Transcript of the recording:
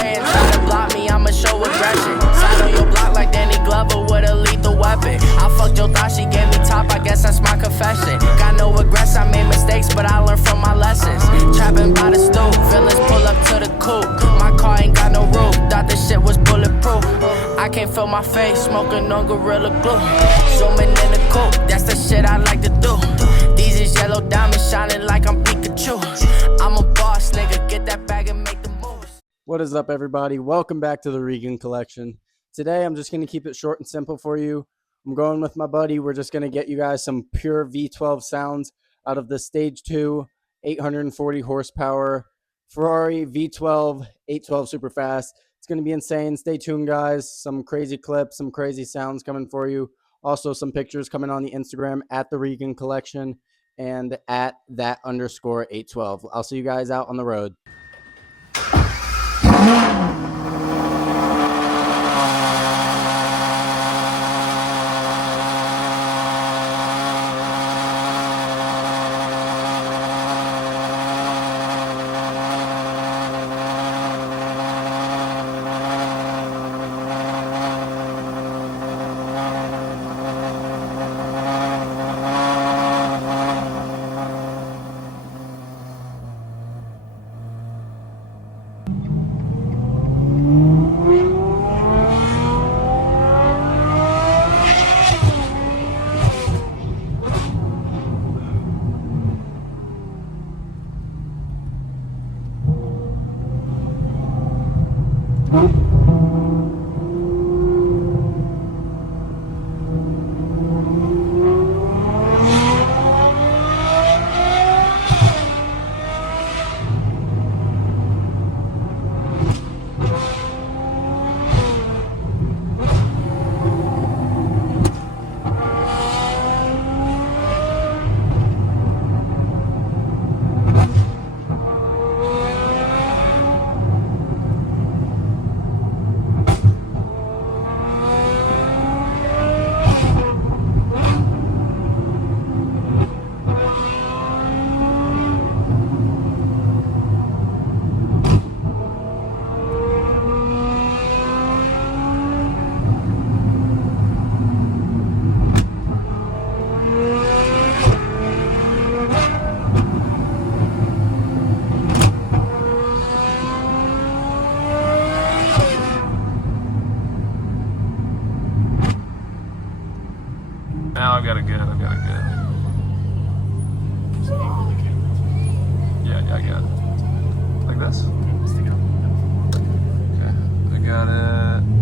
way and try to block me, I'ma show aggression. Slide on your block like Danny Glover with a lethal weapon. I fucked your thought, she gave me top, I guess that's my confession. Got no regrets, I made mistakes, but I learned from my lessons. Trapping by the stoop, villains pull up to the coupe. My car ain't got no roof, thought this shit was bulletproof. I can't feel my face, smoking on Gorilla Glue. Zooming in the coupe, that's the shit I like to do. These is yellow diamonds shining like I'm Pikachu. I'm a boss, nigga, get that bag and make the moves. What is up, everybody? Welcome back to the Regan Collection. Today, I'm just going to keep it short and simple for you. I'm going with my buddy. We're just going to get you guys some pure V12 sounds out of the Stage 2 840 horsepower Ferrari V12 812 super fast. It's going to be insane. Stay tuned, guys. Some crazy clips, some crazy sounds coming for you. Also, some pictures coming on the Instagram at the Regan Collection and at that_812. I'll see you guys out on the road. Now I've got it good. Yeah, I got it. Like this? Okay, I got it.